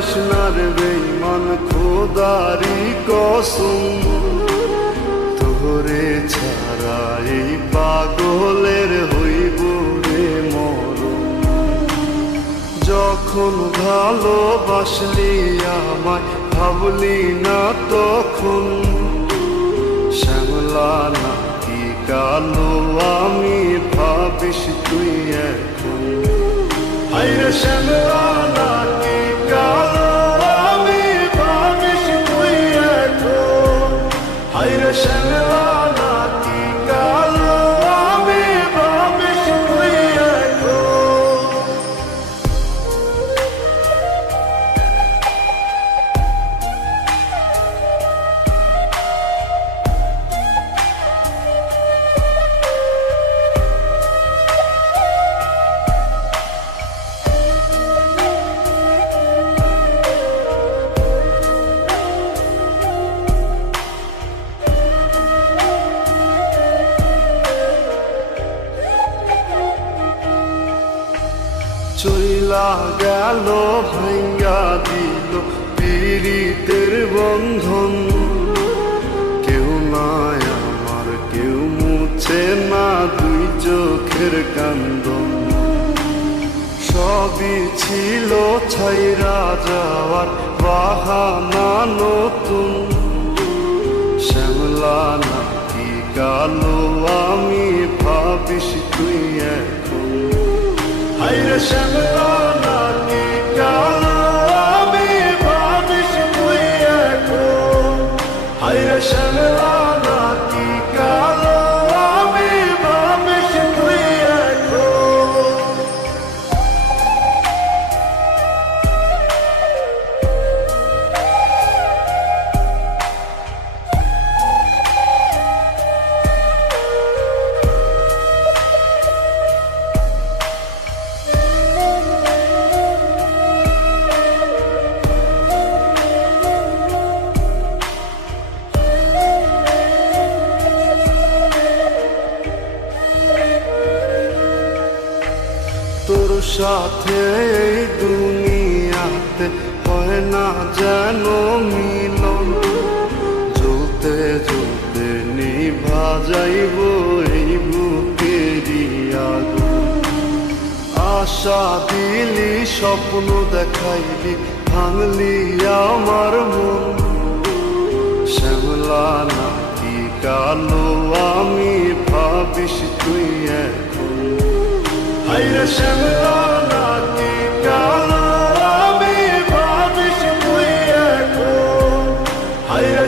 যাস না রে বেঈমান খোদারি কসম, তোরে ছাড়া এই পাগলের হইব রে মরণ। যখন ভালোবাসলি আমায় ভাবলি না তখন, শ্যামলা নাকি কালো আমি ভাবিস তুই এখন। হায়রে শ্যামলা নাকি কালো আমি ভাবিস তুই এখন। হায়রে শ্যামলা নাকি কালো আমি ভাবিস তুই এখন। চইলা গেল ভাঙ্গা দিল পীড়িতের বন্ধন, কেউ নাই আমার কেউ মুছে না দুই চোখের কান্দন। সবই ছিল ছাইরা যাওয়ার বাহানা নতুন, শ্যামলা নাকি কালো আমি ভাবিস তুই এখন। হায়রে শ্যামলা নাকি কালো আমি ভাবিস তুই এখন। হায়রে শ্যামলা নাকি কালো আমি ভাবিস তুই এখন। তোর সাথে এই দুনিয়াতে হয় না যেন মিলন, জ্বলতে জ্বলতে নিভা যাইব এই বুকেরই আগুন। আশা দিলি স্বপ্ন দেখাইলি ভাঙলি আমার মন, শ্যামলা নাকি কালো আমি ভাবিস তুই এখন। হায়রে শ্যামলা নাকি কালো আমি ভাবিস তুই এখন। হায়রে